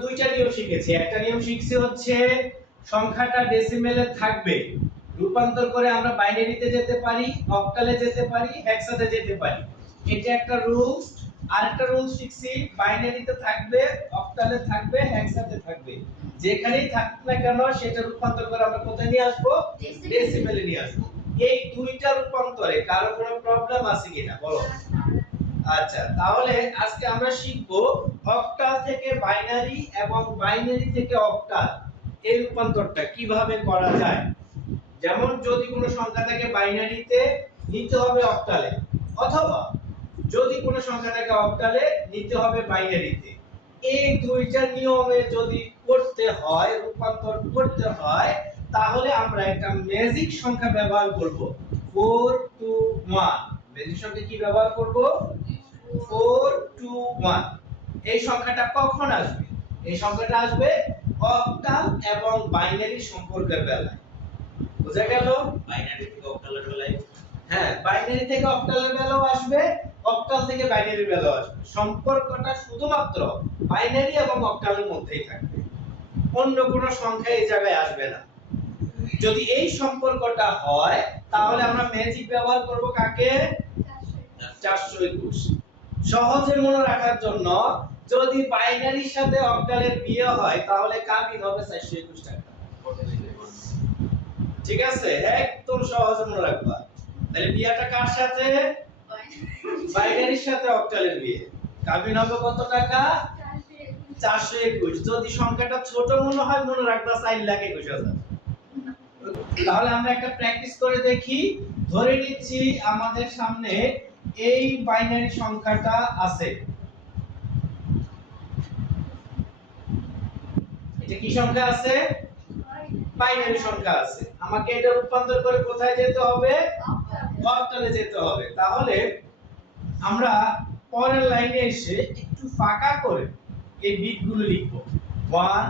দুইটা নিয়ম শিখেছি। একটা নিয়ম শিখছি হচ্ছে সংখ্যাটা ডেসিমেলে থাকবে, রূপান্তর করে আমরা বাইনারিতে যেতে পারি, অক্টালে যেতে পারি, হেক্সাতে যেতে পারি। এটা একটা রুলস। আরেকটা রুলস শিখছি বাইনারিতে থাকবে, অক্টালে থাকবে, হেক্সাতে থাকবে। যেখানেই থাকুক না কেন সেটা রূপান্তর করে আমরা কোথায় নিয়ে আসবো? ডেসিমেলে নিয়ে আসবো। এই দুইটা রূপান্তরে কারো কোনো প্রবলেম আছে কিনা বলো? আচ্ছা, তাহলে আজকে আমরা শিখব অক্টাল থেকে বাইনারি এবং বাইনারি থেকে অক্টাল এই রূপান্তরটা কিভাবে করা যায়। যেমন যদি কোনো সংখ্যা থাকে বাইনারিতে নিতে হবে অক্টালে, অথবা যদি কোনো সংখ্যা থাকে অক্টালে নিতে হবে বাইনারিতে। এই দুইটা নিয়মে যদি করতে হয়, রূপান্তর করতে হয়, তাহলে আমরা একটা ম্যাজিক সংখ্যা ব্যবহার করব 4 2 1। ম্যাজিক সংখ্যা কি ব্যবহার করব? 4 2 1। এই সংখ্যাটা কখন আসবে? এই সংখ্যাটা আসবে অক্টাল এবং বাইনারি সম্পর্কের বেলায়। বুঝা গেল? বাইনারি থেকে অক্টালের বেলায়, হ্যাঁ, বাইনারি থেকে অক্টালের বেলাও আসবে, অক্টাল থেকে বাইনারির বেলাও আসবে। সম্পর্কটা শুধুমাত্র বাইনারি এবং অক্টালের মধ্যেই থাকবে, অন্য কোনো সংখ্যা এই জায়গায় আসবে না। যদি এই সম্পর্কটা হয় তাহলে আমরা ম্যাজিক ব্যবহার করব কাকে? 421। সহজে মনে রাখার জন্য যদি বাইনারির সাথে অক্টালের বিয়ে হয় তাহলে কাবিন হবে 421 টাকা। ঠিক আছে, একদম সহজে মনে রাখবা। তাহলে বিয়েটা কার সাথে? বাইনারির সাথে অক্টালের বিয়ে। কাবিন হবে কত টাকা? 421। যদি সংখ্যাটা ছোট মনে হয় মনে রাখবা 4,21,000। তাহলে আমরা একটা প্র্যাকটিস করে দেখি। ধরে নিচ্ছি আমাদের সামনে এই বাইনারি সংখ্যাটা আছে। এটা কি সংখ্যা আছে? বাইনারি সংখ্যা আছে। আমাকে এটা রূপান্তর করে কোথায় যেতে হবে? অক্টালে যেতে হবে। তাহলে আমরা পরের লাইনে এসে একটু ফাঁকা করে এই বিটগুলো লিখব। 1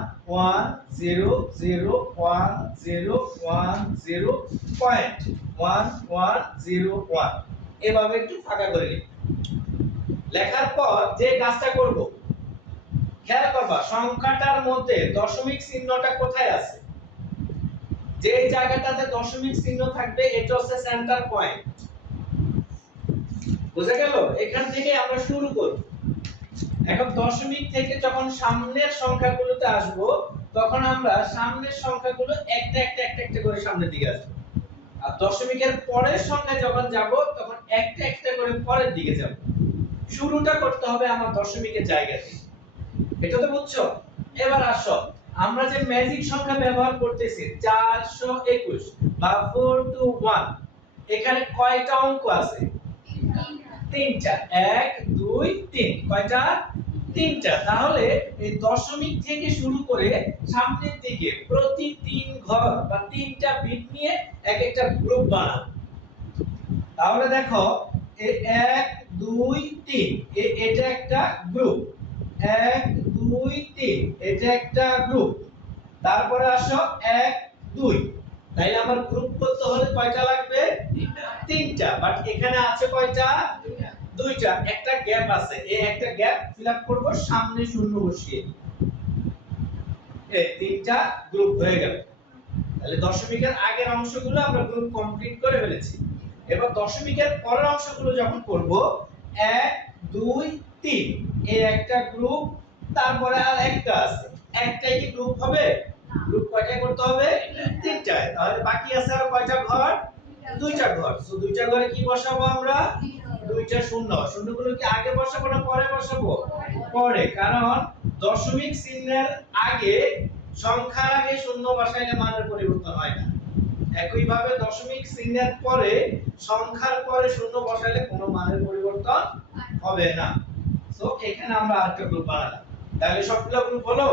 1 0 0 1 0 1 0 পয়েন্ট 1 1 0 1 এভাবে একটু ফাঁকা করে লিখব। লেখার পর যে কাজটা করব, খেয়াল করবা সংখ্যাটার মধ্যে দশমিক চিহ্নটা কোথায় আছে। যে জায়গাটাতে দশমিক চিহ্ন থাকবে এটা হচ্ছে সেন্টার পয়েন্ট। বুঝা গেল? এখান থেকে আমরা শুরু করব। এখন দশমিক থেকে যখন সামনের সংখ্যাগুলোতে আসব তখন আমরা সামনের সংখ্যাগুলো একটা একটা একটা একটা করে সামনের দিকে আসব, আর দশমিকের পরের সংখ্যায় যখন যাব তখন একটা একটা করে পরের দিকে যাব। শুরুটা করতে হবে আমার দশমিকের জায়গা থেকে। এটা তো বুঝছো? এবার আসো আমরা যে ম্যাজিক সংখ্যা ব্যবহার করতেছি 421 বা 4 2 1, এখানে কয়টা অঙ্ক আছে? তিনটা। 1 2 3। কয়টা? তিনটা। তাহলে এই দশমিক থেকে শুরু করে সামনের দিকে প্রতি তিন ঘর বা তিনটা বিট নিয়ে এক একটা গ্রুপ বানাবো। তাহলে দেখো এই 1 2 3 এটা একটা গ্রুপ, 1 2 3 এটা একটা গ্রুপ। তারপরে আসো 1 2। তাইলে আমার গ্রুপ করতে হলে কয়টা লাগবে? তিনটা। বাট এখানে আছে কয়টা? দুইটা। একটা গ্যাপ আছে, এই একটা গ্যাপ ফিলআপ করব, সামনে শূন্য বসিয়ে। এই তিনটা গ্রুপ হয়ে গেল। তাহলে দশমিকের আগের অংশগুলো আমরা গ্রুপ কমপ্লিট করে ফেলেছি। এবার দশমিকের পরের অংশগুলো যখন করব 1 2 3 এই একটা গ্রুপ, তারপরে আর একটা আছে, একটাই কি গ্রুপ হবে? গ্রুপ কয়টা করতে হবে? তিনটা। তাহলে বাকি আছে আর কয়টা ঘর? দুইটা ঘর। সো দুইটা ঘরে কি বসাবো আমরা? দুইটা শূন্য। শূন্যগুলো কি আগে বসাবো না পরে বসাবো? পরে, কারণ দশমিক চিহ্নের আগে সংখ্যার আগে শূন্য বসাইলে মানের পরিবর্তন হয় না। একই ভাবে দশমিক চিহ্নের পরে সংখ্যার পরে শূন্য বসাইলে কোনো মানের পরিবর্তন হবে না। সো এখানে আমরা আরেকটা গ্রুপ বানালাম। তাহলে সবগুলো গ্রুপ হলো?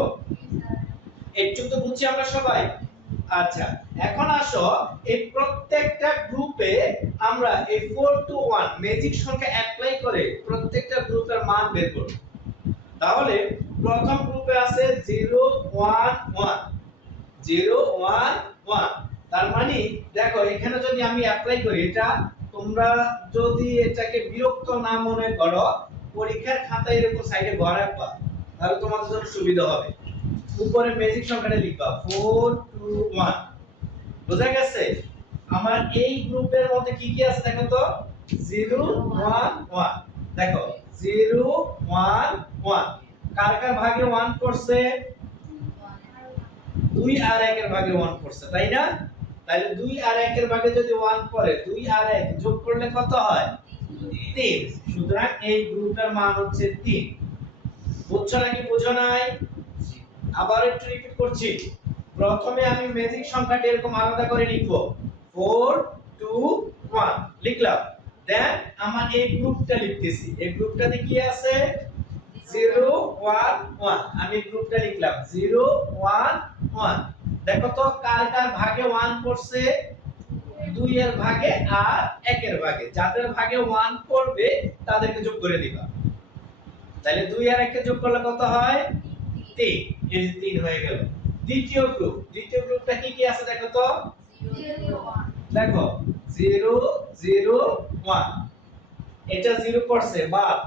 একটু তো বুঝছি আমরা সবাই। আচ্ছা, এখন আসো এই প্রত্যেকটা গ্রুপে আমরা এই 4 টু 1 ম্যাজিক সংখ্যা অ্যাপ্লাই করে প্রত্যেকটা গ্রুপের মান বের করব। তাহলে প্রথম গ্রুপে আছে 0 1 1 0 1 1। তার মানে দেখো এখানে যদি আমি অ্যাপ্লাই করি, এটা তোমরা যদি এটাকে বিরক্ত না মনে করো, পরীক্ষার খাতায় এরকম সাইডে ঘর রাখবা। তাহলে তোমাদের জন্য সুবিধা হবে। উপরে ম্যাজিক সংখ্যাটা লিখবা 4 2 1। বোঝা গেছে? আমার এই গ্রুপের মধ্যে কি কি আছে দেখো তো, 0 1 1। দেখো 0 1 1 কার কার ভাগে 1 করছে? 2 আর 1 এর ভাগে 1 করছে, তাই না? তাহলে 2 আর 1 এর ভাগে যদি 1 করে, 2 আর 1 যোগ করলে কত হয়? 3। সুতরাং এই গ্রুপটার মান হচ্ছে 3। বুঝছো নাকি বুঝো নাই? আবার একটু রিপিট করছি। প্রথমে আমি ম্যাজিক সংখ্যাটি এরকম আলাদা করে লিখব, 4 2 1 লিখলাম। দেন আমার এই গ্রুপটা লিখতেছি। এই গ্রুপটাতে কি আছে? 0 1 1। আমি গ্রুপটা লিখলাম 0 1 1। দেখো তো কার কার ভাগে 1 করছে? 2 এর ভাগে আর 1 এর ভাগে। যাদের ভাগে 1 করবে তাদেরকে যোগ করে দিবা। তাহলে 2 আর 1 কে যোগ করলে কত হয়? 3। এই যে 3 হয়ে গেল। দ্বিতীয় গ্রুপটা কি কি আছে দেখো তো, 0 1 দেখো 0 0 1। এটা 0 পড়ছে বাদ,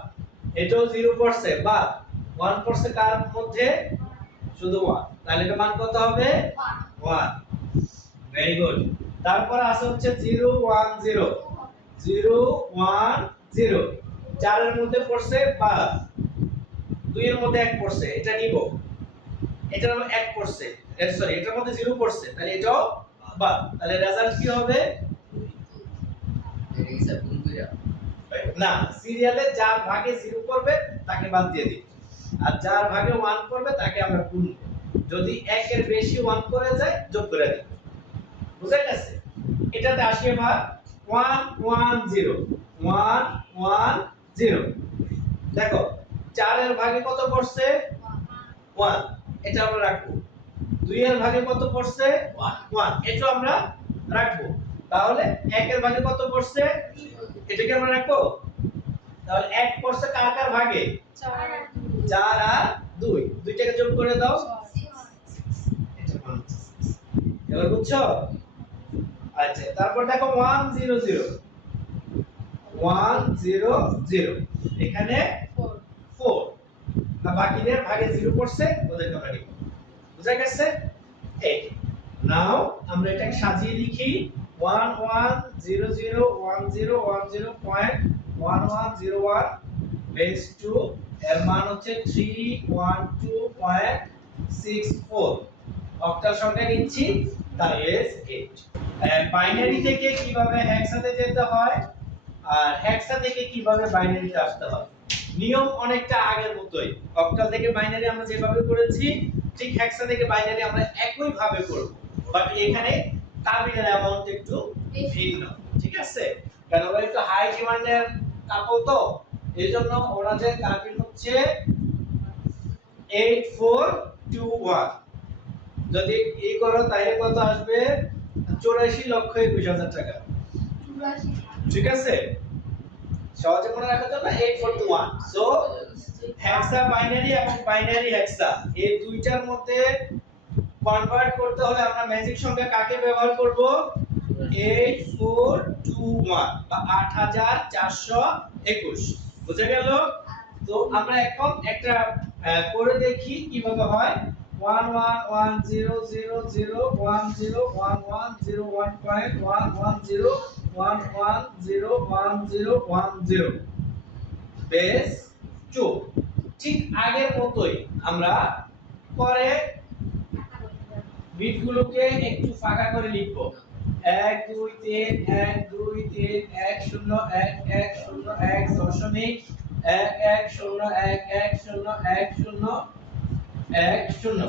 এটাও 0 পড়ছে বাদ, 1 পড়ছে কার মধ্যে? শুধু 1। তাহলে এর মান কত হবে? 1। Very good. তারপর আছে হচ্ছে 0 1 0 0 1 0। 4 এর মধ্যে পড়ছে বাদ, 2 এর মধ্যে 1 পড়ছে, এটা নিব। এটার মধ্যে 1 পড়ছে, সরি এটার মধ্যে 0 পড়ছে, তাহলে এটাও বাদ। তাহলে রেজাল্ট কি হবে? না, সিরিয়ালে যার ভাগে 0 পড়বে তাকে বাদ দিয়ে দিই, আর যার ভাগে 1 পড়বে তাকে আমরা গুণ করব। যদি 1 এর বেশি 1 করে যায় যোগ করে দিই। বুঝা গেছে? এটাতে আসে ভাগ 1 1 0 1 1 0। দেখো 4 এর ভাগে কত পড়ছে? 1। এটা আমরা রাখবো। 2 এর ভাগে কত পড়ছে? 1। এটা আমরা রাখবো। তাহলে 1 এর ভাগে কত পড়ছে? এটাকে আমরা রাখবো। তাহলে 1 পড়ছে কার কার ভাগে? 4 আর 2। দুইটাকে যোগ করে দাও। এটা মান হচ্ছে 6। এবার বুঝছো? আচ্ছা, তারপর দেখো 1 0 0 1 0 0। এখানে 4। না বাকিদের ভাগে 0 পড়ছে, ওদেরকে আমরা নিব। বুঝা গেছে? এই নাও আমরা এটাকে সাজিয়ে লিখি 1 1 0 0 1 0 1 0 পয়েন্ট 1 1 0 1 বেস 2। এর মান হচ্ছে 312.64। অক্টাল সংখ্যা নিচ্ছি, তার বেস 8। বাইনারি থেকে কিভাবে হেক্সাতে যেতে হয় আর হেক্সা থেকে কিভাবে বাইনারিতে আসতে হয়, নিয়ম অনেকটা আগের মতোই। অক্টাল থেকে বাইনারি আমরা যেভাবে করেছি, ঠিক হেক্সা থেকে বাইনারি আমরা একই ভাবে করব, বাট এখানে কাবিনের অ্যামাউন্ট একটু ভিন্ন। ঠিক আছে? কারণ ওরা একটু হাই ডিমান্ডের কাপল, তো এইজন্য ওনাদের কাবিন হচ্ছে 8421। যদি এই করো তাহলে কত আসবে? 84,21,000 টাকা। ঠিক আছে? সহজে মনে রাখার জন্য 8421। সো হেক্সা বাইনারি এবং বাইনারি হেক্সা এই দুইটার মধ্যে কনভার্ট করতে হলে আমরা ম্যাজিক সংখ্যা কাকে ব্যবহার করব? 8421 বা 8421। বুঝা গেল? তো আমরা এখন একটা করে দেখি কিভাবে হয়। 1 1 1 0 0 0 1 0 1 1 0 1.1 1 0 1 1 0 1 0 1 0 বেস 2। ঠিক আগের মতোই আমরা পরে বিটগুলোকে একটু ফাঁকা করে লিখব। 1 2 3 1 2 3 1 0 1 1 0 1 দশমিক 1 1 0 1 1 0 1 0 1 0।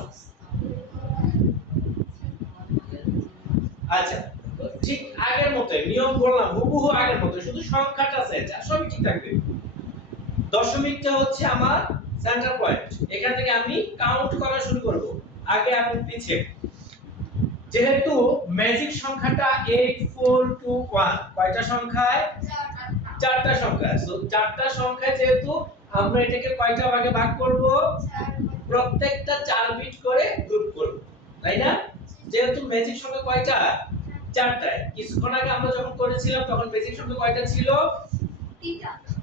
আচ্ছা, তো ঠিক আগের মতোই নিয়ম বললাম, হুবহু আগের মতো, শুধু সংখ্যাটা চেঞ্জ, আর সবই ঠিক থাকবে। দশমিকটা হচ্ছে আমার সেন্টার পয়েন্ট। এখান থেকে আমি কাউন্ট করা শুরু করব, আগে এবং পিছে। যেহেতু ম্যাজিক সংখ্যাটা 8421, কয়টা সংখ্যায়? চারটা সংখ্যা। সো চারটা সংখ্যায় যেহেতু আমরা এটাকে কয়টা ভাগে ভাগ করব? প্রত্যেকটা 4 বিট করে গ্রুপ করব, তাই না? যেহেতু ম্যাজিক সংখ্যা কয়টা? চারটায়। কিছুক্ষণ আগে আমরা যখন করেছিলাম তখন ম্যাজিক সংখ্যা কয়টা ছিল?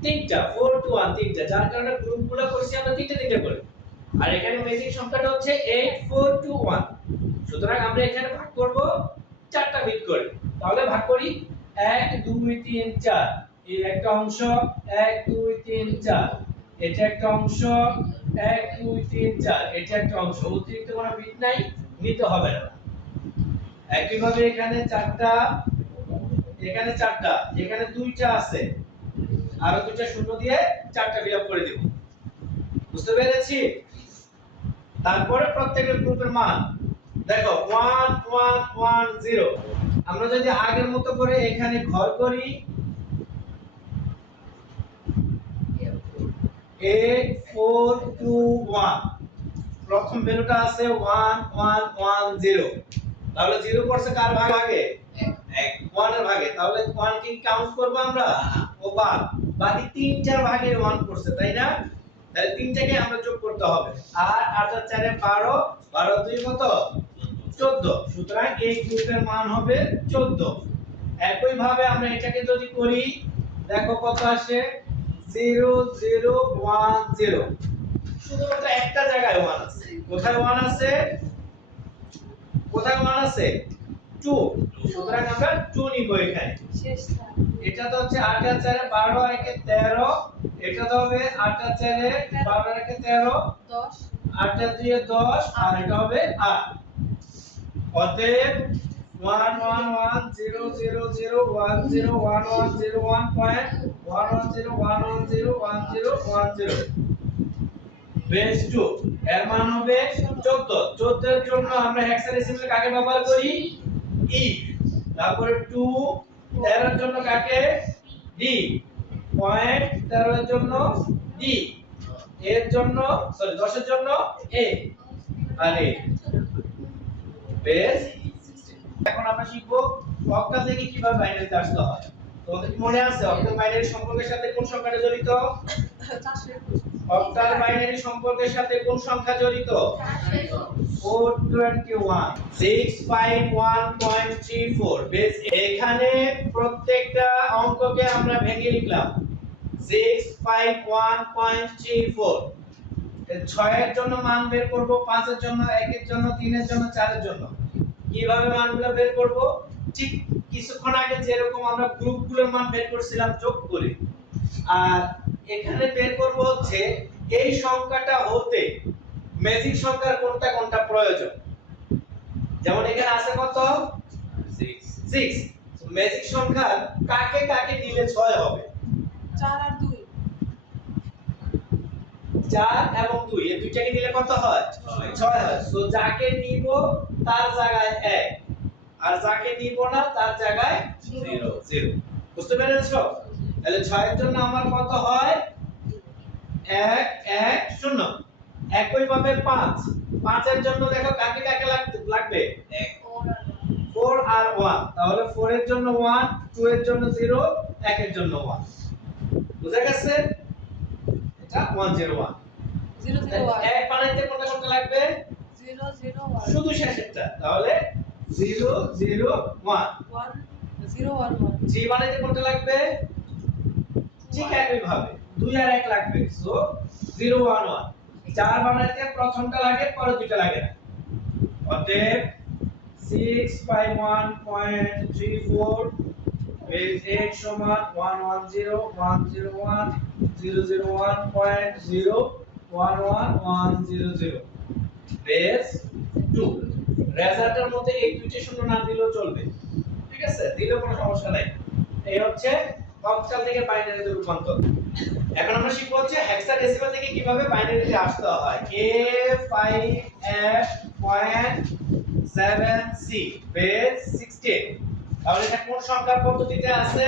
তিনটা। 4 2 1 তিনটা, যার কারণে গ্রুপগুলো করছি আমরা তিনটা তিনটা করে। আর এখানে ম্যাজিক সংখ্যাটা হচ্ছে 8421। সুতরাং আমরা এখানে ভাগ করব চারটা বিট করে। তাহলে ভাগ করি 1 2 3 4, এই একটা অংশ 1 2 3 4, এটা একটা অংশ 1 2 3 4, এটা একটা অংশ। অতিরিক্ত কোনো বিট নাই, নিতে হবে না। একইভাবে এখানে চারটা, এখানে চারটা, এখানে দুইটা আছে, আরো দুইটা শূন্য দিয়ে চারটা ফিল আপ করে দিব। বুঝতে পেরেছি? তারপরে প্রত্যেকটা গ্রুপের মান দেখো 1 1 1 0। আমরা যদি আগের মতো করে এখানে ঘর করি 8 4 2 1, প্রথম ভ্যালুটা আছে 1 1 1 0। তাহলে 0 পড়ছে কার ভাগে? 1 এর ভাগে। তাহলে 1 কি কাউন্ট করব আমরা? ওভার। বাকি তিনটার ভাগে 1 পড়ছে, তাই না? তাহলে তিনটাকে আমরা যোগ করতে হবে। আর 8 আর 4 এ 12, 12 2 কত? 14। সুতরাং এই গ্রুপের মান হবে 14। একই ভাবে আমরা এটাকে যদি করি দেখো কত আসে? 0 0 1 0। শুধুমাত্র একটা জায়গায় 1 আছে। কোথায় 1 আছে? কোথায় 1 আছে? 2। সুতরাং আমরা 2 নিব এখানে। এটা তো হচ্ছে 8 আর 4 এ 12 আর 1 এ 13, এটা তো হবে 8 আর 4 এ 12 আর 1 এ 13, 10, 8 আর 2 এ 10, আর এটা হবে 8। অতএব 1 1 1 0 0 0 1 0 1 1 0 1.1 1 0 1 1 0 1 0 1 0 বেস 2 এর মান হবে 14। 14 এর জন্য আমরা হেক্সাডেসিমাল কাকে ব্যবহার করি? ই। তারপরে 2 13 এর জন্য কাকে? ডি। পয়েন্ট 13 এর জন্য ডি। এর জন্য 10 এর জন্য এ। আর এ বেস। এখন আমরা শিখব অক্টাল থেকে কিভাবে বাইনারিতে আসতে হয়। তোমাদের কি মনে আছে অক্টাল বাইনারি সম্পর্কের সাথে কোন সংখ্যাটা জড়িত? অক্টাল বাইনারি সম্পর্কের সাথে কোন সংখ্যা জড়িত? 421 651.34। বেস এখানে প্রত্যেকটা অঙ্ককে আমরা ভেঙে লিখলাম 651.34। 6 এর জন্য মান বের করব, 5 এর জন্য, 1 এর জন্য, 3 এর জন্য, 4 এর জন্য। কিভাবে মানগুলো বের করব? ঠিক কিছুক্ষণ আগে যেরকম আমরা গ্রুপগুলোর মান বের করছিলাম যোগ করে। আর এখানে বের করব হচ্ছে এই সংখ্যাটা হতে ম্যাজিক সংখ্যার কোনটা কোনটা প্রয়োজন। যেমন এখানে আছে কত? 6। ম্যাজিক সংখ্যার কাকে কাকে দিলে 6 হবে? 4 আর 2। 4 এবং 2 এই দুইটাকে দিলে কত হয়? 6 হয়। সো যাকে নিব তার জায়গায় 1, আর যাকে নিব না তার জায়গায় 0 0। বুঝতে পেরেছো? তাহলে 6 এর জন্য আমার কত হয়? 1 1 0। একই ভাবে 5 এর জন্য দেখো কাকে কাকে লাগবে? 4 আর 1। তাহলে 4 এর জন্য 1, 2 এর জন্য 0, 1 এর জন্য 1। বুঝা গেছে? এটা 101 001 এক বানাইতে কোনটা কোনটা লাগবে? 001 শুধু শেষেরটা। তাহলে 001 1011 3 বানাইতে কোনটা লাগবে? ঠিক একই ভাবে 2 আর 1 লাগবে। সো 011। 4 বানাইতে প্রথমটা লাগে, পরে দুইটা লাগে না। অতএব 651.34 বেস 8 সমান 110 101 001.011 বেস 2। রেজাল্টের মধ্যে এই দুইটা শূন্য না দিলেও চলবে, ঠিক আছে? দিলেও কোনো সমস্যা নাই। এই হচ্ছে অক্টাল থেকে বাইনারিতে রূপান্তর। এখন আমরা শিখব হচ্ছে হেক্সাডেসিমাল থেকে কিভাবে বাইনারিতে আসতে হয়। A5F.7C base 16। তাহলে এটা কোন সংখ্যার পদ্ধতিতে আছে?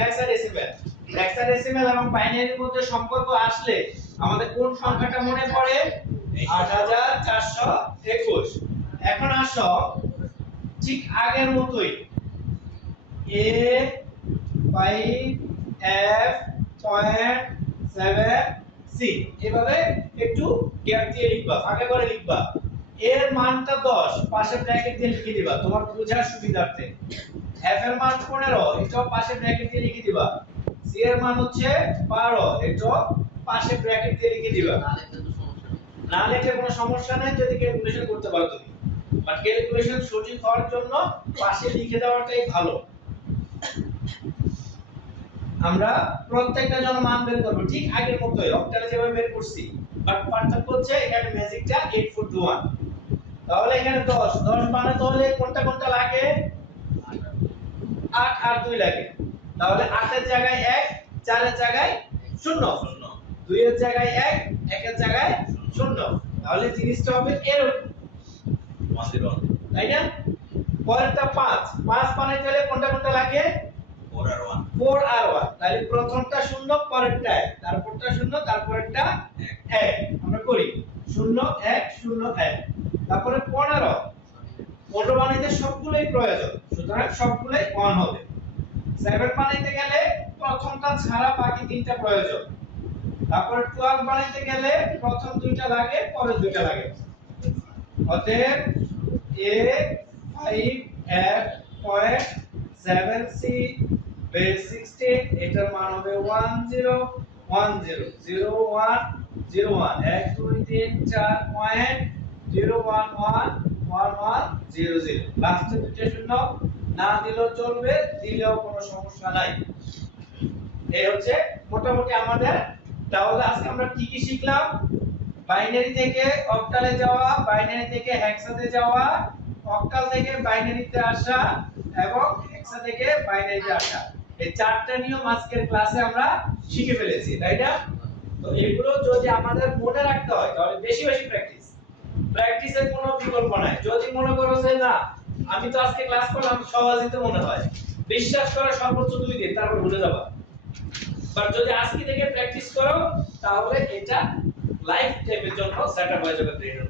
হেক্সাডেসিমাল। হেক্সাডেসিমাল এবং বাইনারির মধ্যে সম্পর্ক আসলে আমাদের কোন সংখ্যাটা মনে পড়ে? 8421। এখন আসো ঠিক আগের মতোই A5F.7C এভাবে একটু গ্যাপ দিয়ে লিখবা, ভাগে করে লিখবা। এর মানটা 10, পাশে ব্র্যাকেট দিয়ে লিখে দিবা তোমার বোঝার সুবিধার্থে। F এর মান 15, এটাও পাশে ব্র্যাকেট দিয়ে লিখে দিবা। C এর মান হচ্ছে 12, এটাও পাশে ব্র্যাকেট দিয়ে লিখে দিবা। না লিখলে কোনো সমস্যা নাই যদি ক্যালকুলেশন করতে পারো তুমি, বাট ক্যালকুলেশন সঠিক হওয়ার জন্য পাশে লিখে দেওয়াটাই ভালো। আমরা প্রত্যেকটা জন মান বের করব ঠিক আগের মতোই অক্টালে যেভাবে বের করছি, বাট পার্থক্য হচ্ছে এখানে ম্যাজিকটা 841। তাহলে এখানে 10 বানাতে হলে কোনটা কোনটা লাগে? 8 আর 2 লাগে। তাহলে 8 এর জায়গায় 1, 4 এর জায়গায় 0, 2 এর জায়গায় 1, 1 এর জায়গায় 0। তাহলে জিনিসটা হবে এরকম, তাই না? পরেরটা 5 বানাইতে হলে কোনটা কোনটা লাগে? 4 আর 1। তাহলে প্রথমটা 0, পরেরটা 1, তারপরটা 0, তারপরেরটা 1। আমরা করি 0 1 0 1। তারপরে 15 বানাইতে সবগুলোই প্রয়োজন, সুতরাং সবগুলোই 1 হবে। 7 বানাইতে গেলে প্রথমটা ছাড়া বাকি তিনটা প্রয়োজন। তারপরে 12 বানাইতে গেলে প্রথম দুইটা লাগে, পরের দুইটা লাগে। অতএব a 5 f point 7c base 16 এটার মান হবে 10 10 01 01 1 2 3 4 পয়েন্ট 011 1100। লাস্টে দুটো শূন্য না দিলেও চলবে, দিলেও কোনো সমস্যা নাই। এই হচ্ছে মোটামুটি আমাদের। তাহলে আজকে আমরা কি কি শিখলাম? বাইনারি থেকে অক্টালে যাওয়া, বাইনারি থেকে হেক্সাতে যাওয়া, অক্টাল থেকে বাইনারিতে আসা এবং হেক্সা থেকে বাইনারিতে আসা। এই চারটা নিয়ম আজকের ক্লাসে আমরা শিখে ফেলেছি, তাই না? তো এগুলো যদি আমাদের মনে রাখতে হয় তাহলে বেশি বেশি প্র্যাকটিসের কোনো বিকল্প নাই। যদি মনে করো যে না আমি তো আজকে ক্লাস করলাম সহজই তো মনে হয়, বিশ্বাস করো সর্বোচ্চ 2 দিন তারপর ভুলে যাবা। বাট যদি আজকে থেকে প্র্যাকটিস করো তাহলে এটা লাইফ টাইমের জন্য সেটআপ হয়ে যাবে ব্রেনের।